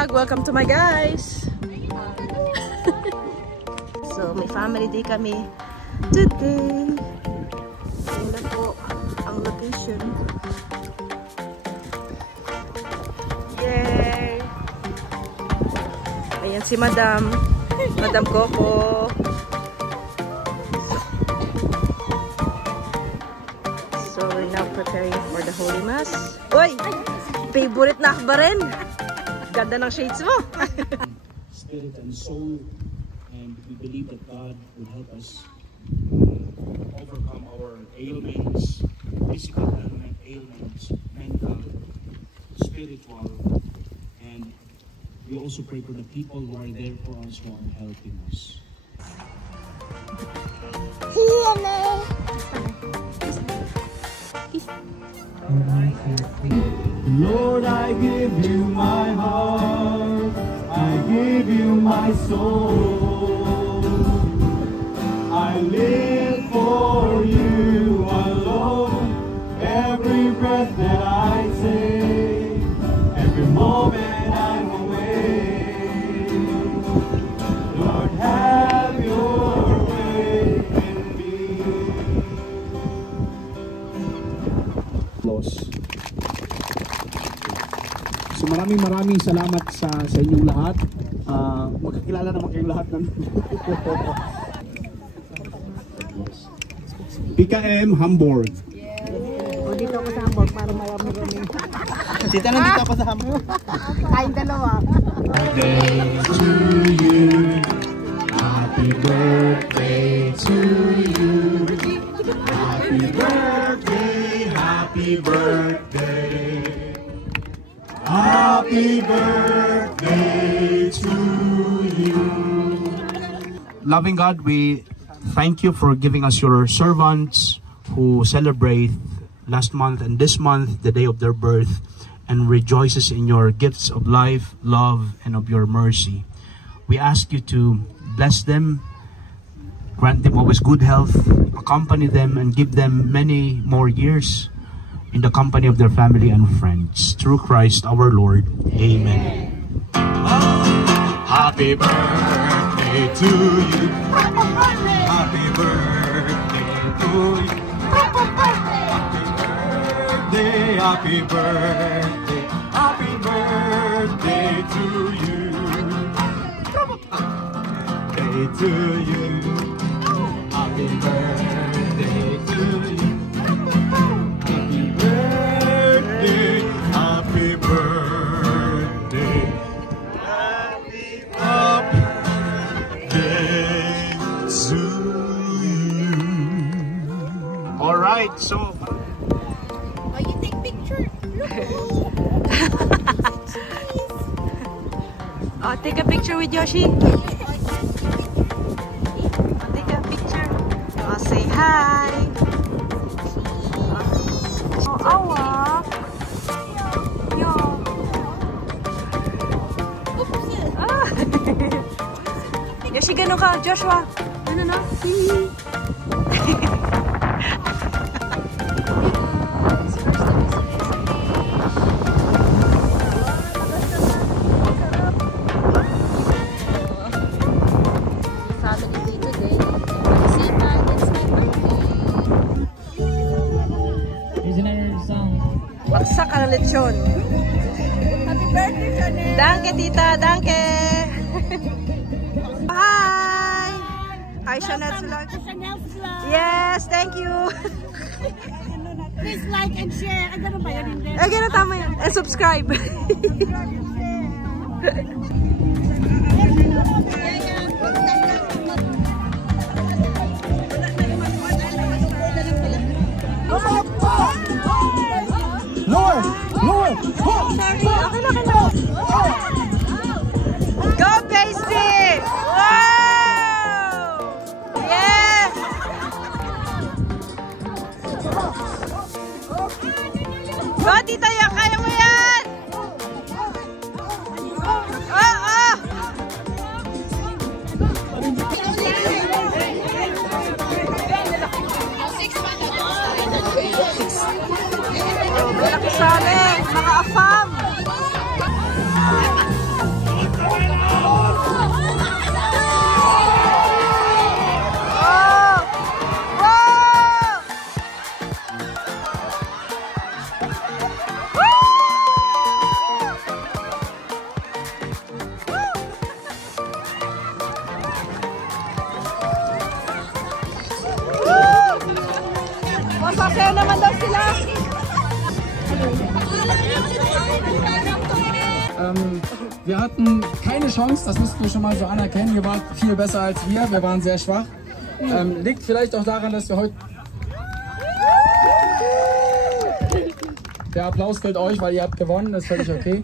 vlog. Welcome to my guys. So may family day kami today. Ayan na po ang location. Yay! Ayan si Madam Coco. So we're now preparing for the Holy Mass. Uy! Favorite na akbarin! Ganda ng shades mo! Spirit and soul, and we believe that God will help us overcome our ailments, physical ailments, mental, spiritual, and we also pray for the people who are there for us, who are helping us. Lord, I give you my heart, I give you my soul. I live for you alone, every breath that I take, every moment I'm awake. Lord, have your way in me. So maraming salamat sa inyong lahat. Magkakilala naman kayong lahat ng PKM Hamburg. O dito ako sa Hamburg para marami-rami. Tita, nandito ako sa Hamburg. Kain dalawa. Birthday to you. Happy birthday to you. Happy birthday, happy birthday. Happy birthday to you. Loving God, we thank you for giving us your servants who celebrate last month and this month the day of their birth and rejoices in your gifts of life, love, and of your mercy. We ask you to bless them, grant them always good health, accompany them, and give them many more years in the company of their family and friends. Through Christ our Lord. Amen. Happy birthday to you. Happy birthday to you. Happy birthday, happy birthday to you. Day to you. Happy birthday to you. Happy birthday, happy birthday. Happy birthday to you. All right, so You take picture. Oh, take a picture with Yoshi. Oh, take a picture. Oh, say hi. Oh, awa. Yo. Ah. Yoshi, gano'n ka? Joshua. Ano na? Baksak ang lechon. Happy birthday, Chanel. Danke, tita. Danke. Hi. Hi, Chanel's vlog. Chanel's vlog. Yes, thank you. Please like and share. Ano ba yan? Ay, ganun, tama yan. And subscribe. Lower! Okay na. Go, Pasty! Wow! Yes! Go, Tita Yang! Kaya mo yan! Oh! Malaki sa amin! Mga afam! Ayaw naman daw sila. Wir hatten keine Chance, das müssten wir schon mal so anerkennen. Ihr wart viel besser als wir waren sehr schwach. Liegt vielleicht auch daran, dass wir heute... Der Applaus gilt euch, weil ihr habt gewonnen, das ist völlig okay.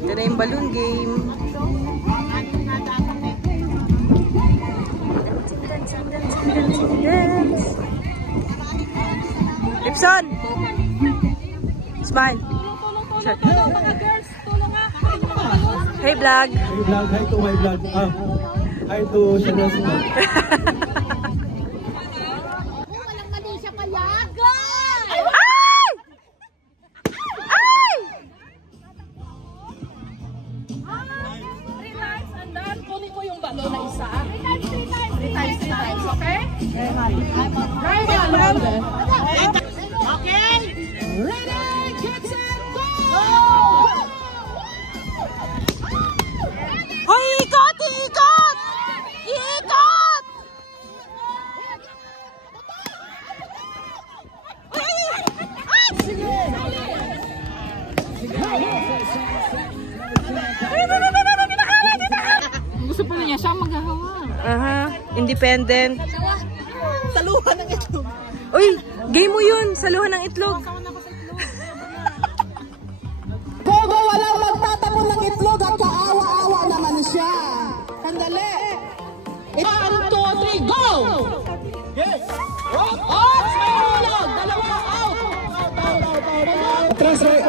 Ito na yung balloon game. Lipson! Smile! Shut. Hey vlog! Hey vlog, hi to my vlog. Hi to Chanel Smith. Walang mali siya payagan! Ay! Ay! Relax, andan. Kunin ko yung balon na isa. Relax. 3 times, okay? Very good. Okay? Ready, get set, go! Hoy, ikot! Ikot! Ikot! Gusto pa niya siya maghahawa. Aha, independent. Saluhan ng itlog. Uy, game mo yun. Saluhan ng itlog. Gogo, walang magtatapon ng itlog at kaawa-awa naman siya. Sandali. 1, 2, 3, go! Yes! Ops! May hulog! Dalawa, out! Atras, right?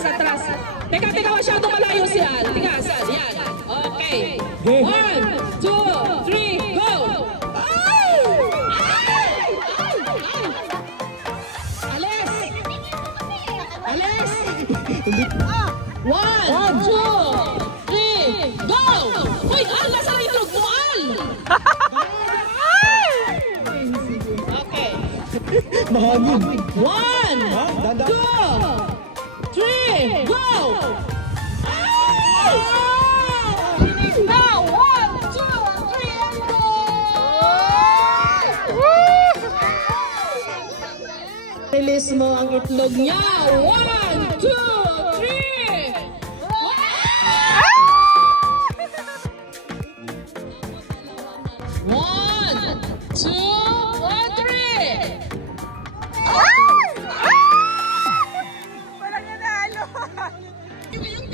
Atras. Teka, masyado malayo siya. Tigas, yan. Okay. 1, 2, 3, go! Alis! 1, 2, 3, go! Uy, Al! Nasa na yung mo, Al! Okay. 1, 2, 3, go! Now, 1, 2, 3, and go! Release mo ang itlog niya. 1, 2, 3! 1, 2, 3!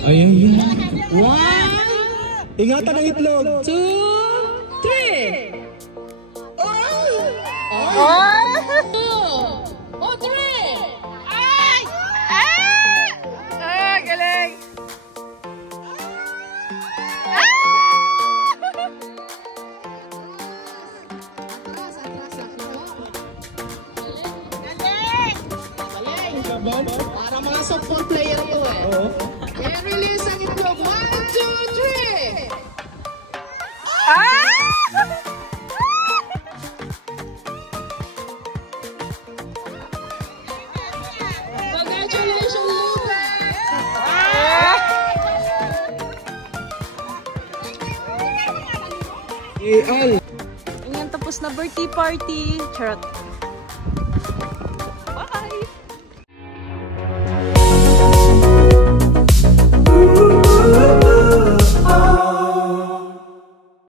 Ayan. 1, Ingatan ang itlog. 2, 3! Oh, 3! Ay! Ah, galing! Para mga softball player to eh. I-release ang itlog. 1, 2, 3! Congratulations, Al. Ayan, tapos na birthday party. Charot.